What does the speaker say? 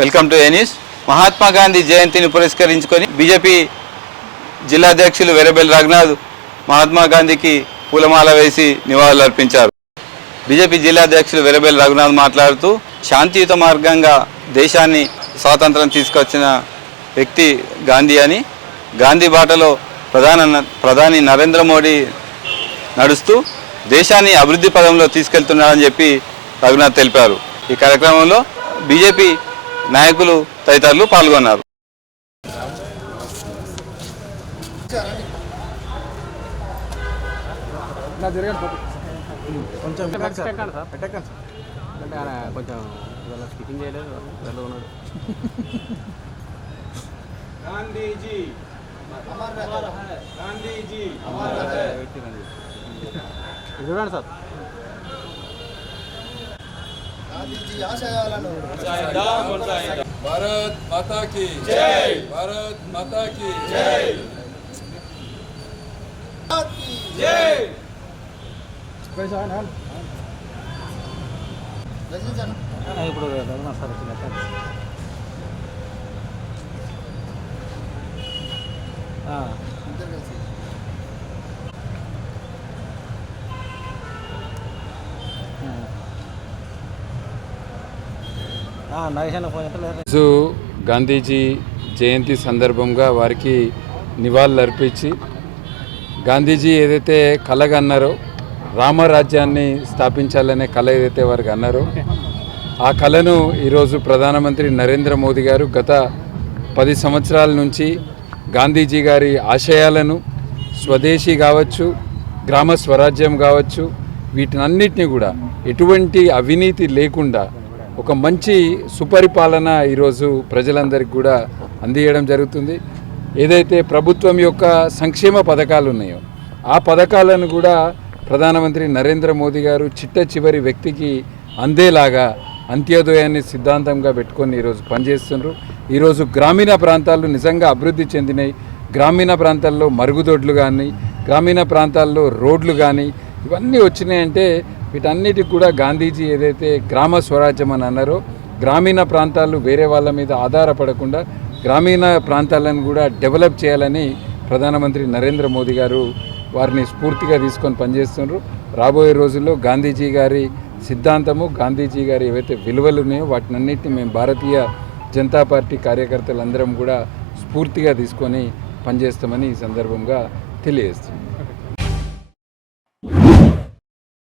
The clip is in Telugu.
వెల్కమ్ టు ఎనీస్ మహాత్మా గాంధీ జయంతిని పురస్కరించుకొని బీజేపీ జిల్లా అధ్యక్షులు వెరబెల్ రఘునాథ్ మహాత్మా గాంధీకి పూలమాల వేసి నివాళులు అర్పించారు. బీజేపీ జిల్లా అధ్యక్షులు వెరబెల్ రఘునాథ్ మాట్లాడుతూ శాంతియుత మార్గంగా దేశాన్ని స్వాతంత్రం తీసుకొచ్చిన వ్యక్తి గాంధీ అని గాంధీ బాటలో ప్రధాన ప్రధాని నరేంద్ర మోడీ నడుస్తూ దేశాన్ని అభివృద్ధి పదంలో తీసుకెళ్తున్నారని చెప్పి రఘునాథ్ తెలిపారు. ఈ కార్యక్రమంలో బీజేపీ నాయకులు తదితరులు పాల్గొన్నారు. కొంచెం పెట్టండి సార్. పెట్టకండి సార్. అంటే ఆయన భారత్ మాతా కి భారత్ మాతా కి ఇప్పుడు సార్ వచ్చిన గాంధీజీ జయంతి సందర్భంగా వారికి నివాళులు అర్పించి గాంధీజీ ఏదైతే కలగా అన్నారో రామరాజ్యాన్ని స్థాపించాలనే కళ ఏదైతే వారికి అన్నారో ఆ కళను ఈరోజు ప్రధానమంత్రి నరేంద్ర మోదీ గారు గత పది సంవత్సరాల నుంచి గాంధీజీ గారి ఆశయాలను స్వదేశీ కావచ్చు గ్రామ స్వరాజ్యం కావచ్చు వీటినన్నిటినీ కూడా ఎటువంటి అవినీతి లేకుండా ఒక మంచి సుపరిపాలన ఈరోజు ప్రజలందరికీ కూడా అందియడం జరుగుతుంది. ఏదైతే ప్రభుత్వం యొక్క సంక్షేమ పథకాలు ఉన్నాయో ఆ పథకాలను కూడా ప్రధానమంత్రి నరేంద్ర మోదీ గారు చిట్ట చివరి వ్యక్తికి అందేలాగా అంత్యోదయాన్ని సిద్ధాంతంగా పెట్టుకొని ఈరోజు పనిచేస్తున్నారు. ఈరోజు గ్రామీణ ప్రాంతాలు నిజంగా అభివృద్ధి చెందినాయి. గ్రామీణ ప్రాంతాల్లో మరుగుదొడ్లు కానీ గ్రామీణ ప్రాంతాల్లో రోడ్లు కానీ ఇవన్నీ వచ్చినాయంటే వీటన్నిటికి కూడా గాంధీజీ ఏదైతే గ్రామ స్వరాజ్యం అని అన్నారో గ్రామీణ ప్రాంతాలు వేరే వాళ్ళ మీద ఆధారపడకుండా గ్రామీణ ప్రాంతాలను కూడా డెవలప్ చేయాలని ప్రధానమంత్రి నరేంద్ర మోదీ గారు వారిని స్ఫూర్తిగా తీసుకొని పనిచేస్తున్నారు. రాబోయే రోజుల్లో గాంధీజీ గారి సిద్ధాంతము గాంధీజీ గారి ఏవైతే విలువలు ఉన్నాయో వాటినన్నిటిని మేము భారతీయ జనతా పార్టీ కార్యకర్తలందరం కూడా స్ఫూర్తిగా తీసుకొని పనిచేస్తామని ఈ సందర్భంగా తెలియజేస్తుంది